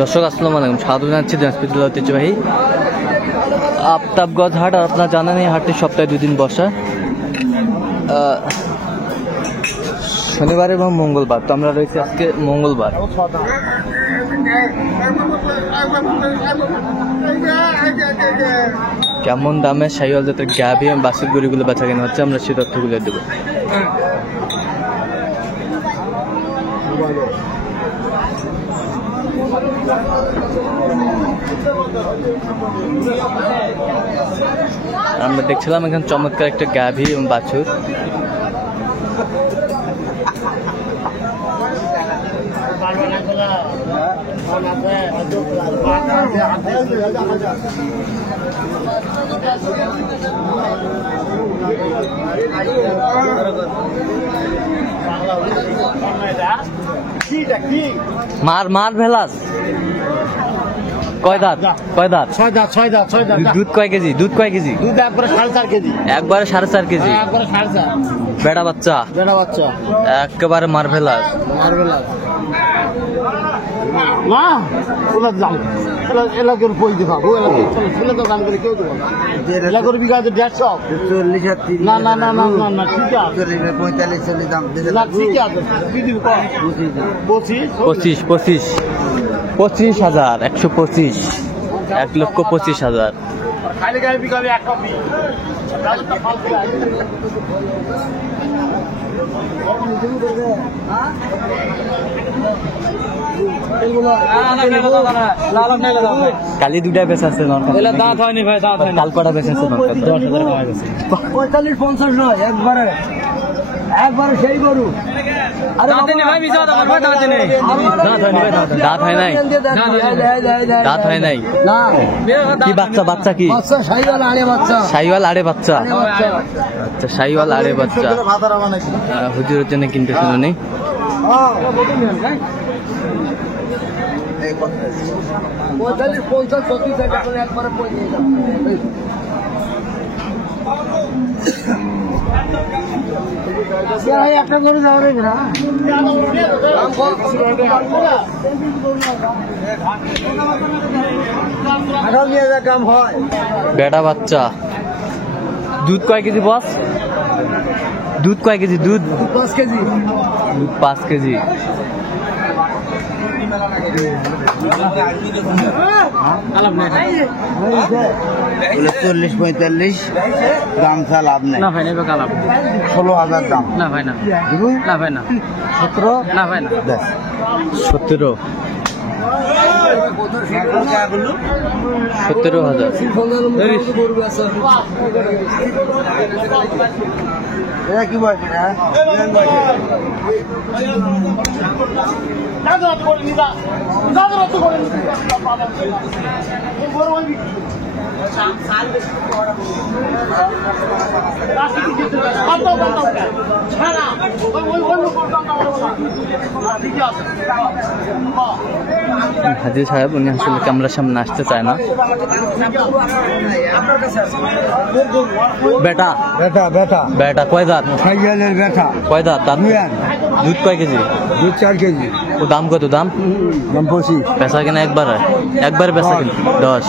দর্শক আসসালামু আলাইকুম, স্বাগত জানাচ্ছি দিনাজপুর জেলা ঐতিহ্যবাহী আফতাবগঞ্জ হাট। আর আপনারা জানেন এই হাটটি সপ্তাহে 2 দিন বসা, শনিবার এবং মঙ্গলবার। তো আমরা রয়েছি আজকে মঙ্গলবার। কেমন দামে শাহিওয়াল জাতের গাভী এবং বাছুর গরুগুলো বেচা কেনা হচ্ছে আমরা সেই তথ্যগুলো দেবো। আমরা দেখছিলাম এখানে চমৎকার একটা গাভী এবং বাছুর। মার মার ভেলাস কয় দাঁত? কয় দাঁত? 6 দাঁত 6 দাঁত 6 দাঁত। দুধ কয় কেজি? দুধ কয় কেজি? দুধ একবারে 4.5 কেজি। একবারে 4.5 কেজি। একবারে 4.5। বেড়া বাচ্চা, বেড়া বাচ্চা একেবারে মার্ভেলাস। মার্বেলাস না ওলা দাম এলা করে কই দিবা ও এলা ছেলে তো দাম করে কেউ দিবা এলা করে বিঘা 150 40 আর 30 না না না না না না ঠিক আছে 45 40 দাম না ঠিক আছে কি দিব কো 25 25,000 125 1,25,000। খালি গায়ে বিঘাবে 1 কপি দাদা ফালতু কালি দুটা বেচা আছে দাঁত হয়নি ভাই, দাঁত হয়নি। কাল কটা বেচা আছে 10,000 কমে গেছে। 45-50 নয় একবারে সেই গরু। দাঁত নেই ভাই, মিছা কথা বলবো, দাঁত নেই। দাঁত হয় নাই? দাঁত হয় নাই না কি বাচ্চা? বাচ্চা কি? বাচ্চা শাহিওয়াল আড়ে বাচ্চা। শাহিওয়াল আড়ে বাচ্চা। আচ্ছা, শাহিওয়াল আড়ে বাচ্চা হুজুরের জন্য কিনতে শুনুনি। এই 45-50-36 একবারে একটা করে যাওয়া রে না কাম হয়। বেটা বাচ্চা। দুধ কয় কেজি বস? দুধ কয় কেজি? দুধ 5 কেজি। দুধ 5 কেজি। বলে 40-45 দাম চা লাভ নেই। না ভাই না কালাম 16,000 দাম। না ভাই না না ভাই না 17 না ভাই না 17 17,000। এটা কি বয়স? হাজি সাহেব উনি আসলে ক্যামেরার সামনে আসতে চায় না। বেটা বেটা বেটা বেটা কয় দাঁত? শাহিওয়ালের বেটা। কয় দাঁত? দাঁত দুধ কয় কেজি? দুধ 4 কেজি। ও দাম কত? দাম 25। বেচা কিনা একবার বেচা কিনা 10।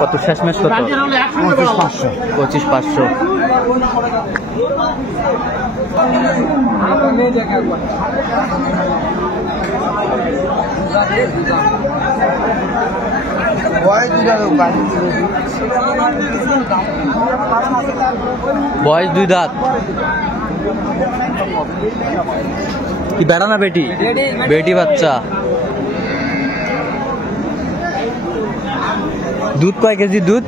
কত শেষমেশ কত? 25,500। বয়স 2 দাঁত। কি বেড়া না বেটি? বেটি বাচ্চা। দুধ কয় কেজি? দুধ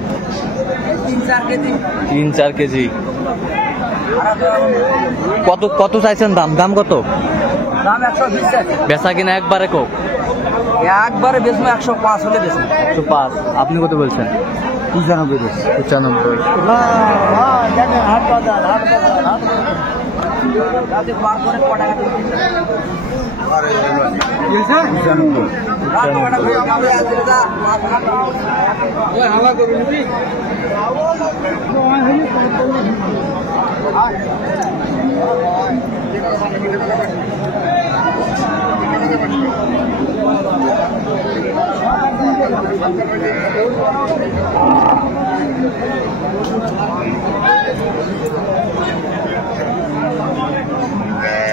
3-4 কেজি। কত কত চাইছেন দাম? দাম কত? দাম 120 বেচা কিনা একবারে কো? একবারে বেচবো 105 হলে বেচবো। 105। আপনি কত বলছেন? 95 95।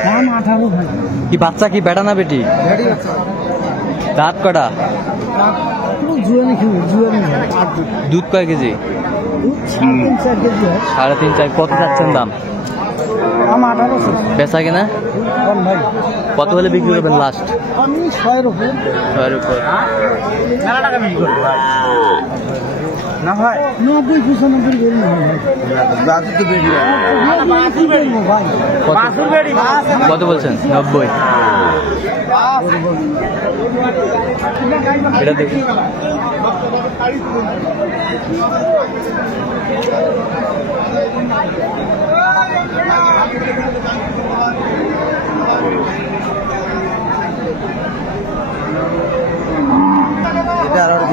দাম 18 ভাই। কি বাচ্চা কি বেটা না বেটি? গাড়ি আছে দাঁত কটা? পুরো জুয়ানি খেয়ে জুয়ানি আর দুধ কয় কেজি? 3-4 কেজি হয়। 3.5-4। কত চাচ্ছেন দাম? দাম 18 বেচা কিনা কোন ভাই? কত হলে বিক্রি করবেন লাস্ট? আমি 6 এর উপর 6 উপর। মেলা টাকা বিক্রি করব না ভাই। 90-95 গেল না ভাই। দাদু তো বেড়ি ভাই। কত বলছেন? 90। এটা দেখুন।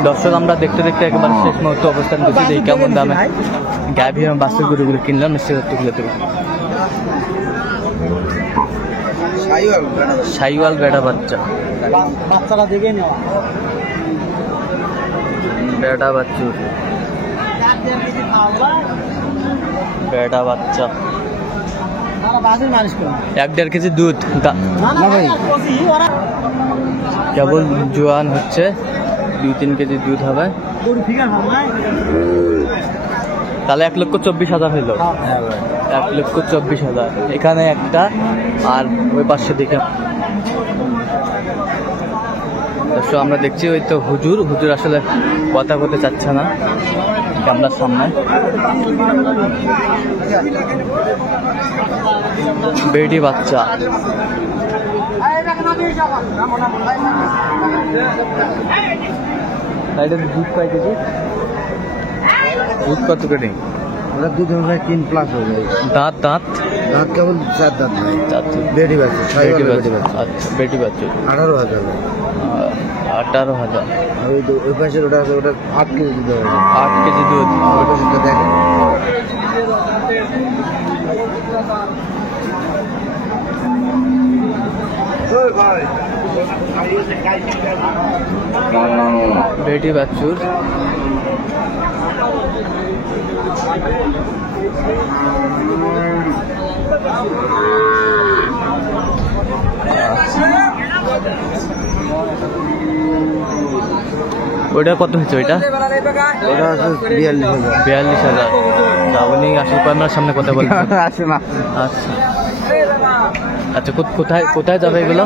দর্শক আমরা দেখতে দেখতে একেবারে শেষ মুহূর্তে অবস্থান করছি যে কেমন দামে গাভী এবং বাছুর গরুগুলো কিনলাম নিশ্চয়ই তুলে দেবো। সাইওয়াল বেড়া বাচ্চা, বাচ্চারা দেখে নেওয়া বেড়া বাচ্চুর বেড়া বাচ্চা 1-1.5 কেজি দুধ। কেবল জোয়ান হচ্ছে, 2-3 কেজি দুধ হবে। তাহলে 1,24,000 হইল। 1,24,000 এখানে একটা, আর ওই পাশে দেখে দর্শক আমরা দেখছি ওই তো হুজুর আসলে কথা বলতে চাচ্ছে না ক্যামেরার সামনে। বেডি বাচ্চা দুধ কয় কেজি? দুধ কত কেজি? ওরা দুধ হবে 3+ হয়ে যায়। দাঁত দাঁত দাঁত কেবল 4 দাঁত ভাই। বেড়ি বাচ্চা, আচ্ছা বেডি বাচ্চা 18,000 ভাই। 18,000। ওই পাশের ওটা আছে, ওটা 8 কেজি দুধ হবে। 8 কেজি দুধ। ওটা দেখেন বেটি বাছুর ওইটা কত হচ্ছে? ওইটা ওটা আছে 42,000। 42,000। উনি আসলে ক্যামেরার সামনে কথা বলবেন। আসে না। আচ্ছা আচ্ছা কোথায় কোথায় যাবে এগুলো?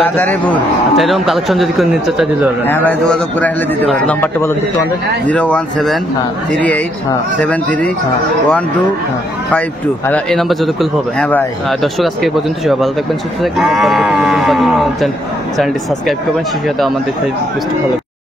বাজারেপুর। আচ্ছা এরকম কালেকশন যদি কেউ নিতে চাই দিতে পারবেন? হ্যাঁ ভাই, যোগাযোগ করে আসলে দিতে পারবেন। নাম্বারটা বলুন তো আমাদের। 01738731252। আর এই নাম্বার যত খুলতে হবে। হ্যাঁ ভাই। দর্শক আজকে এই পর্যন্ত, সবাই ভালো থাকবেন, সুস্থ থাকবেন। পরবর্তী চ্যানেলটি সাবস্ক্রাইব করবেন, সেই সাথে আমাদের ফেসবুক পেজটি ফলো